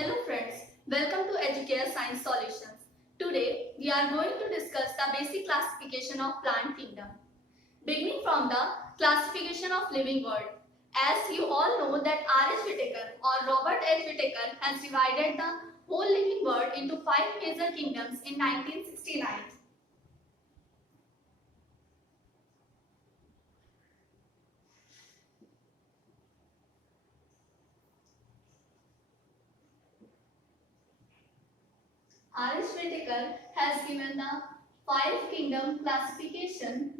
Hello friends, welcome to Educare Science Solutions. Today we are going to discuss the basic classification of plant kingdom. Beginning from the classification of living world. As you all know that R.H. Whitaker or Robert H. Whitaker has divided the whole living world into 5 major kingdoms in 1969. R.H. Whitaker has given the 5 kingdom classification.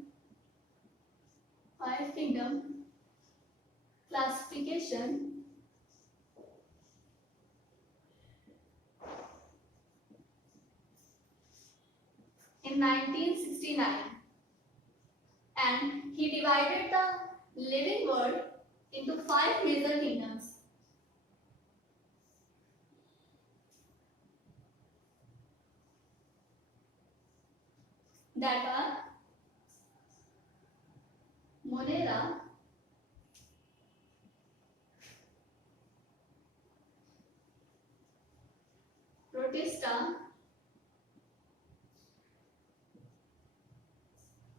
5 kingdom classification in 1969, and he divided the living world into 5 major kingdoms. That are Monera, Protista,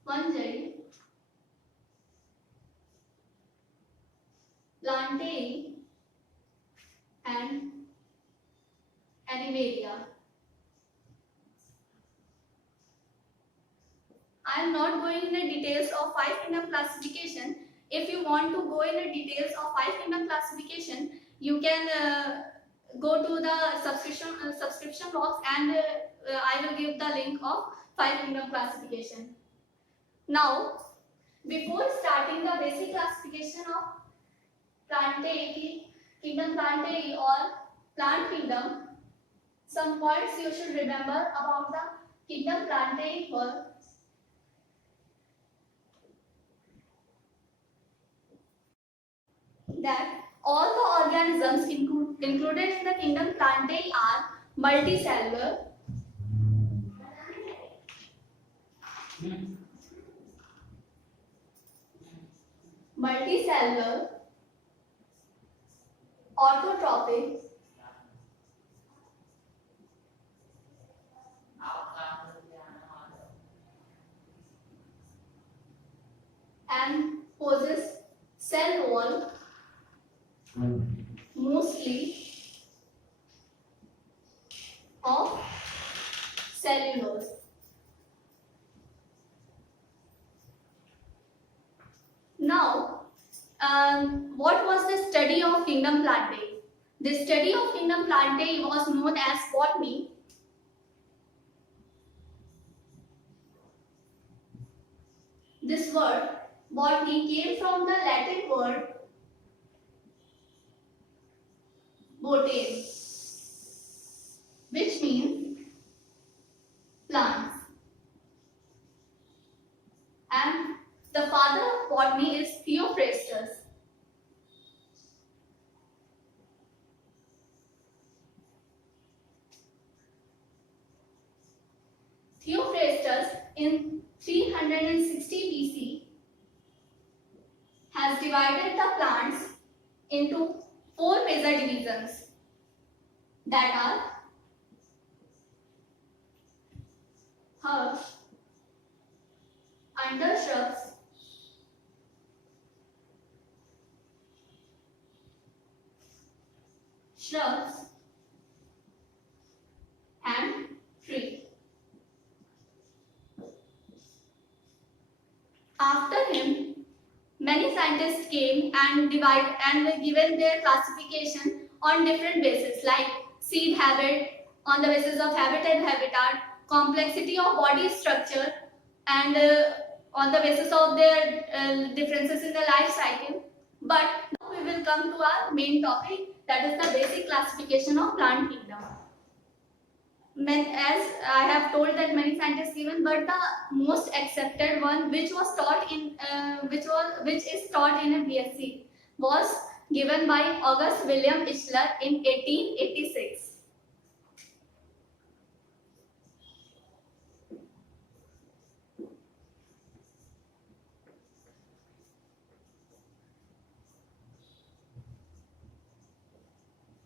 Fungi, Plantae, and Animalia. I am not going in the details of 5 kingdom classification. If you want to go in the details of 5 kingdom classification, you can go to the subscription box, and I will give the link of 5 kingdom classification. Now, before starting the basic classification of Plantae, kingdom Plantae or plant kingdom, some points you should remember about the kingdom Plantae were: that all the organisms included in the kingdom Plantae are multicellular, autotrophic, and possess cell wall mostly of cellulose. Now, what was the study of kingdom Plantae? The study of kingdom Plantae was known as botany. This word botany came from the Latin word botane, which means plants. And the father of botany is Theophrastus. Theophrastus in 360 BC has divided the plants into 4 major divisions, that are herbs, undershrubs, shrubs, and tree. After him, many scientists came and given their classification on different bases, like seed habit, on the basis of habitat, complexity of body structure, and on the basis of their differences in the life cycle. But now we will come to our main topic, that is the basic classification of plant kingdom. As I have told that many scientists given, but the most accepted one, which was taught in which is taught in a BSc, was given by August William Ischler in 1886.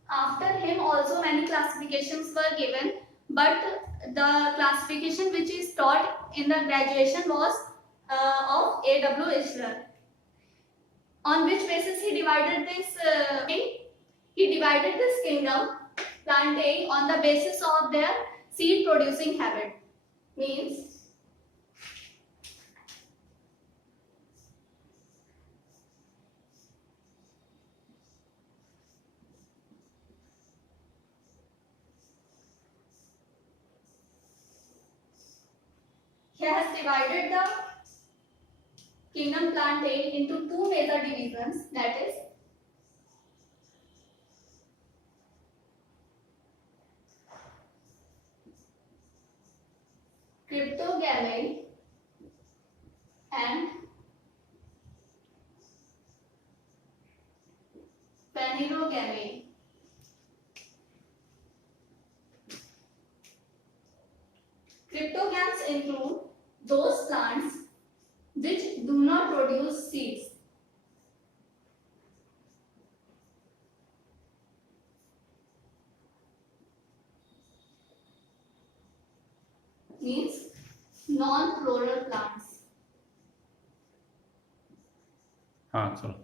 After him also also many classifications were given, but the classification which is taught in the graduation was of A.W. Ishler. On which basis he divided this he divided this kingdom plantae on the basis of their seed producing habit. Means he has divided the kingdom plantae into two major divisions, that is cryptogamy and phanerogamy. Cryptogams include those plants which do not produce seeds. Means non-floral plants. हाँ चलो.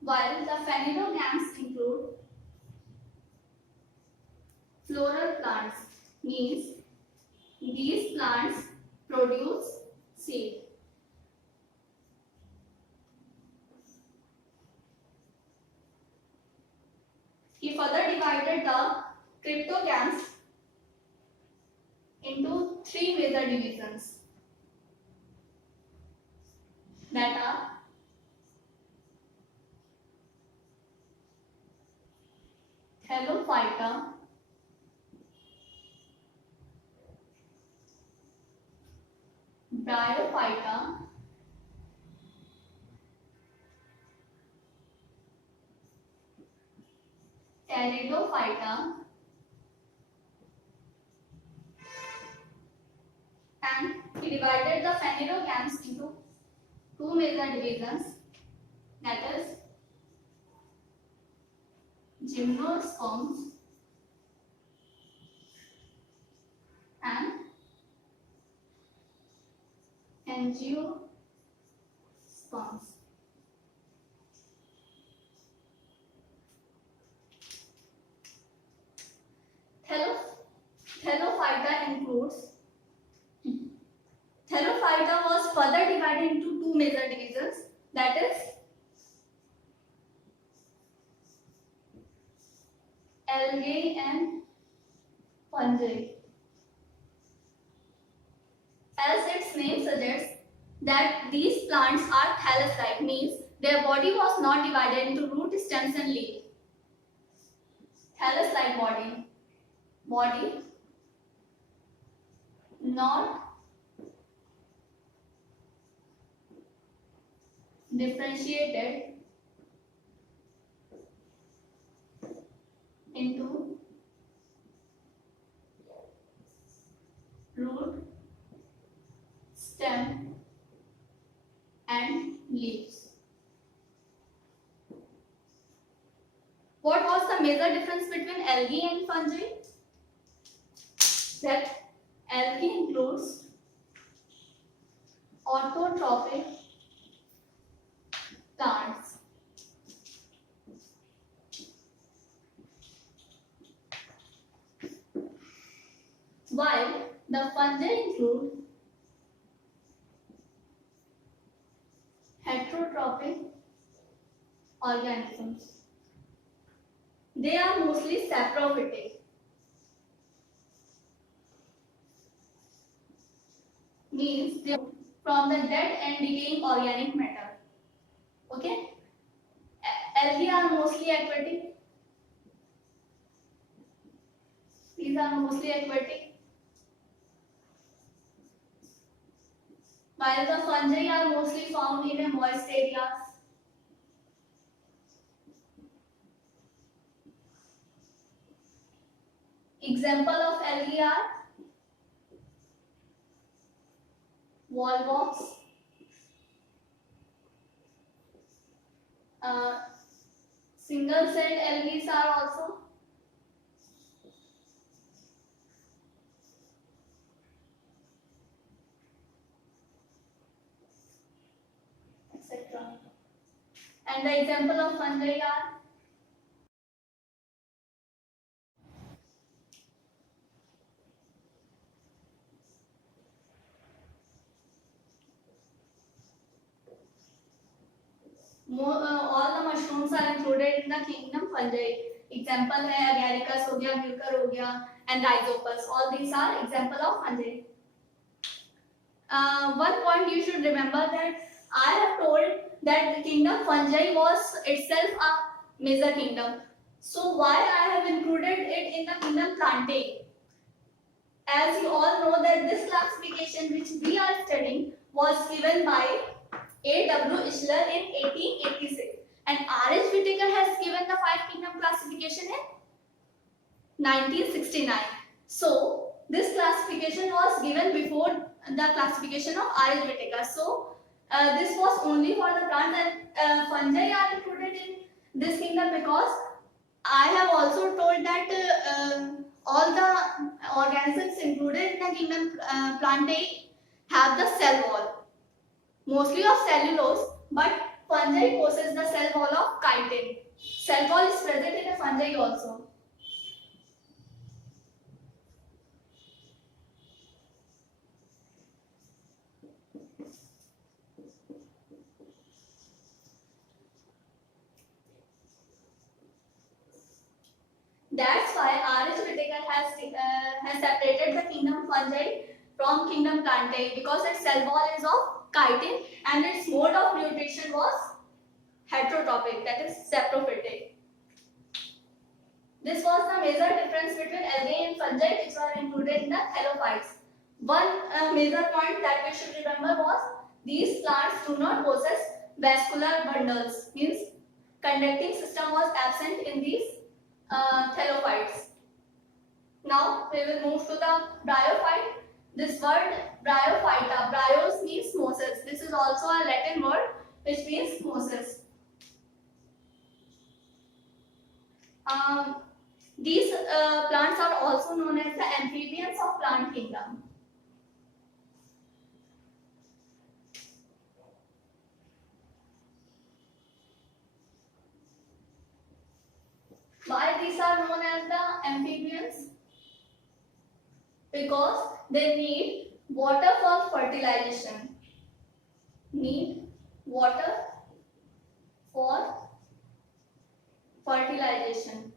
While the phanerogams include floral plants, means these plants produce seed. He further divided the cryptogams into three major divisions, that are Thallophyta, Bryophyta, Pteridophyta, and he divided the phanerogams into two major divisions, that is gymnosperms and angiosperms. Thallophyta includes Thallophyta was further divided into two major divisions, that is algae and fungi. As its name suggests, that these plants are thallus-like, means their body was not divided into root, stems and leaf. Thallus-like body not differentiated into root, stem and leaves. What was the major difference between algae and fungi? That algae includes autotrophic plants. While the fungi include heterotrophic organisms. They are mostly saprophytic. Means they from the dead and decaying organic matter. Okay? Algae are mostly aquatic. These are mostly aquatic. While the fungi are mostly found in moist areas. Example of algae are wallbox, Single celled algae are also. Etc. And the example of fungi are all the mushrooms are included in the kingdom fungi. Example है agaricus हो गया, guicer हो गया, and rhizopus. All these are example of fungi. One point you should remember that I have told that the kingdom fungi was itself a major kingdom. So why I have included it in the kingdom plantae? As you all know that this classification which we are studying was given by A.W. Ishler in 1886 and R.H. Whittaker has given the five kingdom classification in 1969. So this classification was given before the classification of R.H. Whittaker. So this was only for the plant and fungi are included in this kingdom because I have also told that all the organisms included in the kingdom plantae have the cell wall, mostly of cellulose, but fungi possess the cell wall of chitin. Cell wall is present in the fungi also. That's why R.H. Whittaker has separated the kingdom fungi from kingdom plantae because its cell wall is of chitin and its mode of nutrition was heterotrophic, that is saprophytic. This was the major difference between algae and fungi which were included in the thallophytes. One major point that we should remember was these plants do not possess vascular bundles, means conducting system was absent in these thallophytes. Now we will move to the bryophyte. This word bryophyta, bryos means mosses. This is also a Latin word which means mosses. These plants are also known as the amphibians of plant kingdom. Why these are known as the amphibians? Because they need water for fertilization. Need water for fertilization.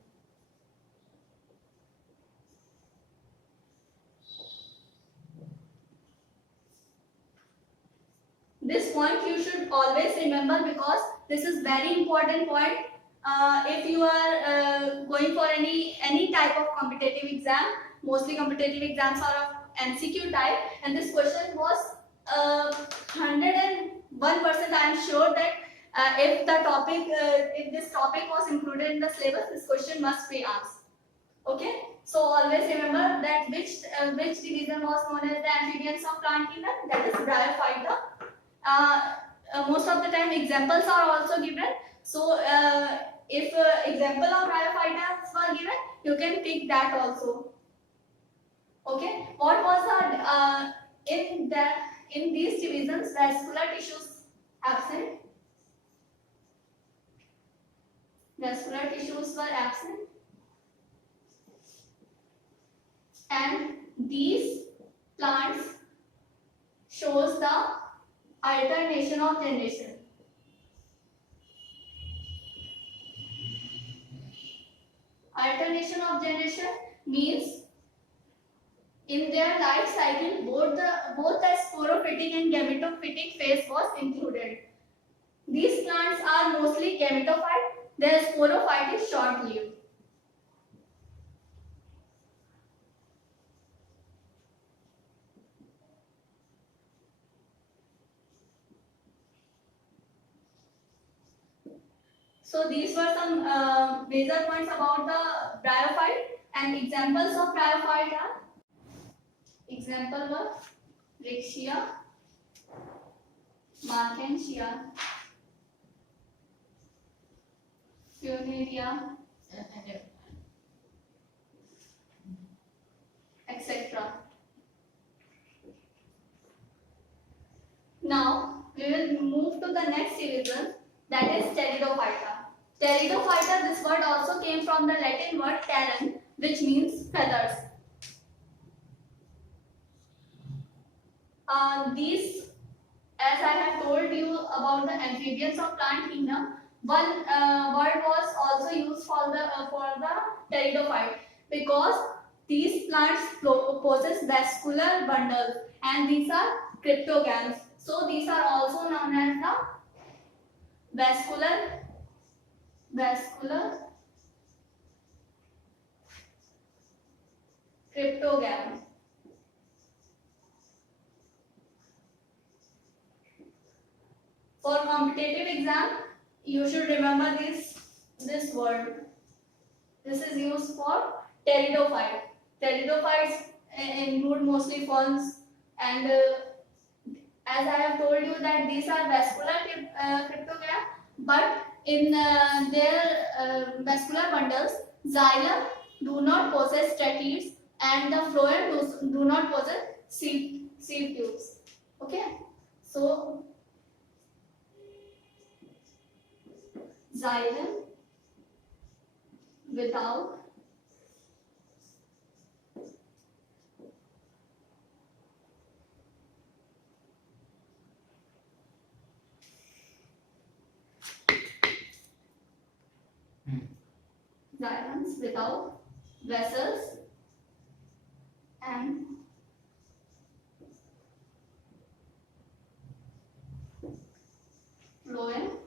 This point you should always remember because this is very important point. If you are going for any type of competitive exam, mostly competitive exams are of MCQ type, and this question was 101%. I am sure that if this topic was included in the syllabus, this question must be asked. Okay, so always remember that which division was known as the amphibians of plant kingdom, that is bryophyta. Most of the time examples are also given. So if example of bryophytas were given, you can pick that also. Okay, what was the in these divisions vascular tissues absent? Vascular tissues were absent, and these plants shows the alternation of generation. Alternation of generation means in their life cycle both the sporophytic and gametophytic phase was included. These plants are mostly gametophyte. Their sporophyte is short-lived. So these were some major points about the bryophyte, and examples of bryophyte are example were Riccia, Markensia, funaria, etc. Now we will move to the next division, that is Pteridophyta. Pteridophyta, this word also came from the Latin word pteron, which means feathers. These, as I have told you about the amphibians of plant kingdom, one word was also used for the pteridophyte, because these plants possess vascular bundles and these are cryptogams. So these are also known as the vascular cryptogam. For competitive exam, you should remember this word. This is used for pteridophyte. Pteridophytes include mostly ferns, and as I have told you that these are vascular cryptogam, but in their vascular bundles, xylem do not possess tracheids and the phloem do not possess seed tubes. Okay, so xylem without xylems without vessels and phloem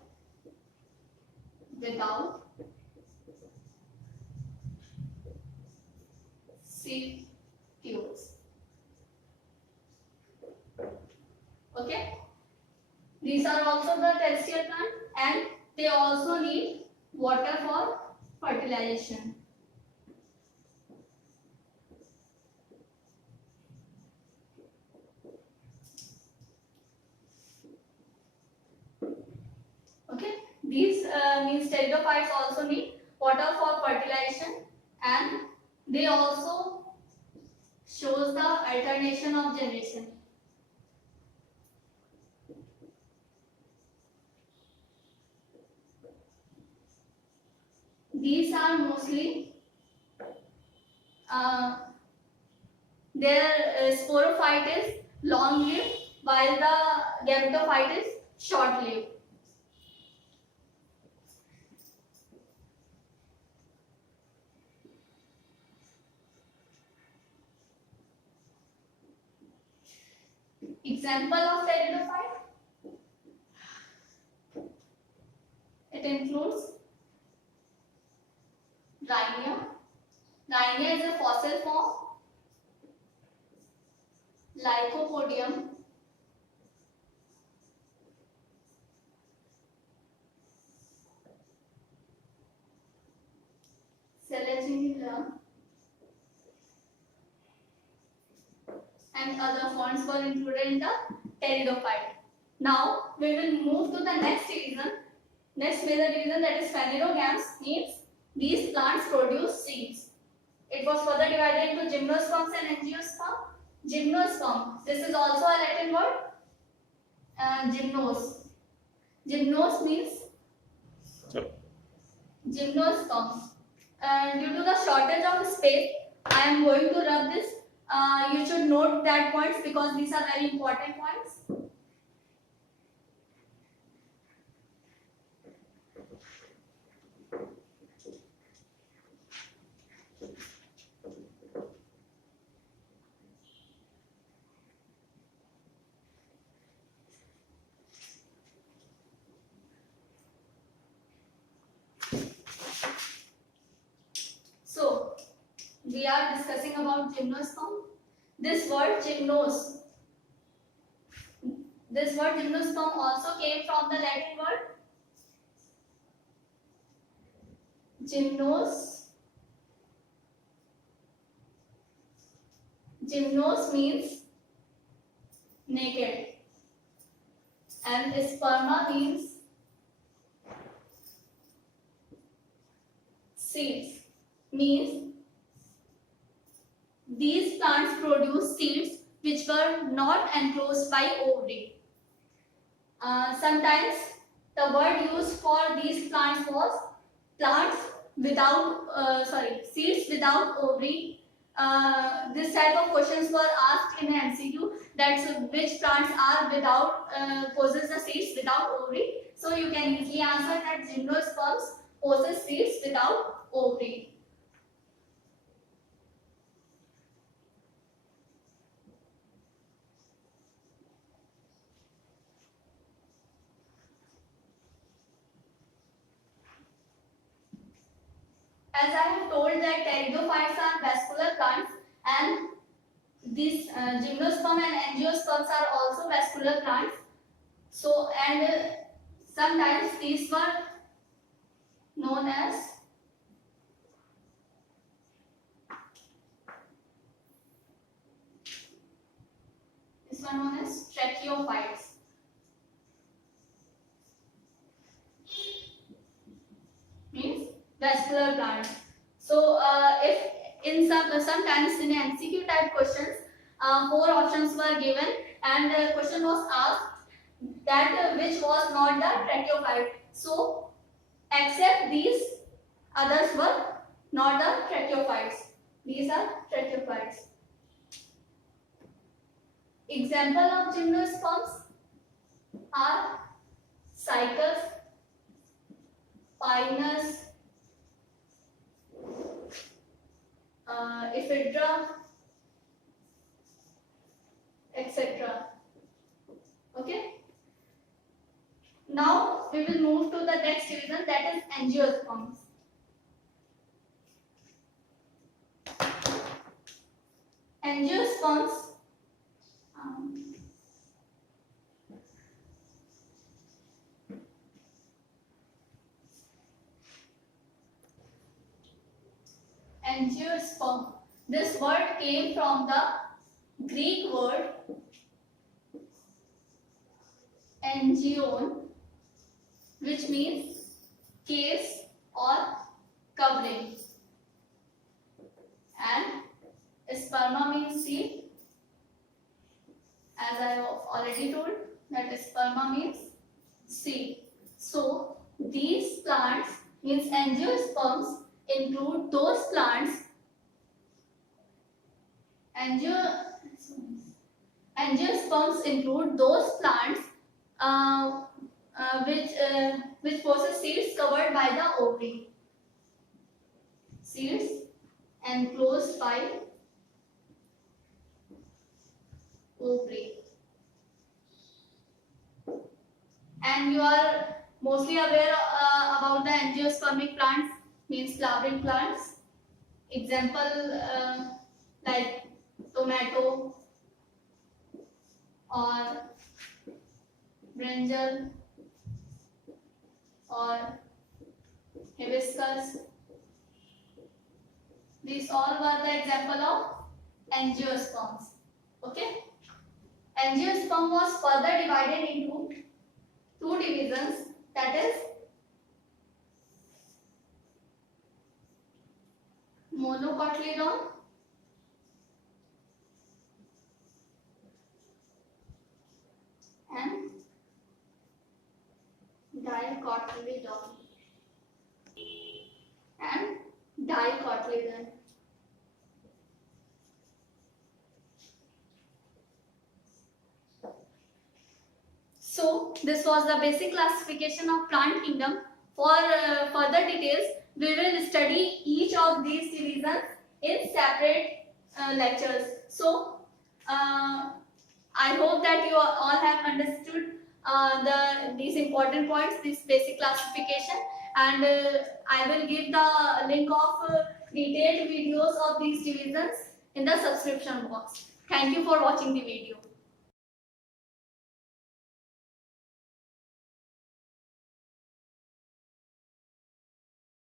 without seed tubes. Okay, these are also the terrestrial plant and they also need water for fertilization. Okay, these means pteridophytes also need water for fertilization and they also shows the alternation of generation. These are mostly their sporophyte is long lived while the gametophyte is short lived. Example of pteridophyte, it includes Rhynia. Rhynia is a fossil form. Lycopodium, Selaginella, and other forms were included in the pteridophyte. Now we will move to the next division. Next major division, that is phanerogams, means these plants produce seeds. It was further divided into gymnosperms and angiosperm. Gymnosperm, this is also a Latin word. Gymnos. Gymnos means gymnosperm. Due to the shortage of space, I am going to rub this. You should note that points because these are very important points. So, we are discussing about gymnosperm. This word gymnos. This word gymnosperm also came from the Latin word gymnos. Gymnos means naked and sperma means seeds means these plants produce seeds which were not enclosed by ovary. Sometimes the word used for these plants was plants without seeds without ovary. This type of questions were asked in MCQ, that's which plants are without possess the seeds without ovary. So you can easily answer that gymnosperms possess seeds without ovary. As I have told that pteridophytes are vascular plants, and these gymnosperm and angiosperms are also vascular plants. So, and sometimes these were known as tracheophytes. Means vascular plants. So, if in sometimes in MCQ type questions, 4 options were given, and the question was asked that which was not the tracheophyte. So, except these, others were not the tracheophytes. These are tracheophytes. Example of gymnosperms are cycas, pinus, ephedra, etc. Okay. Now we will move to the next division, that is angiosperms. Angiosperms angiosperm. This word came from the Greek word angion, which means case or covering, and sperma means seed. As I already told, that sperma means seed. So these plants means angiosperms include those plants. Angiosperms include those plants which possess seeds covered by the ovary. Seeds enclosed by ovary. And you are mostly aware about the angiospermic plants, means flowering plants. Example like tomato or brinjal or hibiscus. These all were the example of angiosperms. Okay. Angiosperm was further divided into 2 divisions, that is monocotyledon and dicotyledon and dicotyledon. So this was the basic classification of plant kingdom. For further details, we will study each of these divisions in separate lectures. So I hope that you all have understood these important points, this basic classification, and I will give the link of detailed videos of these divisions in the subscription box. Thank you for watching the video.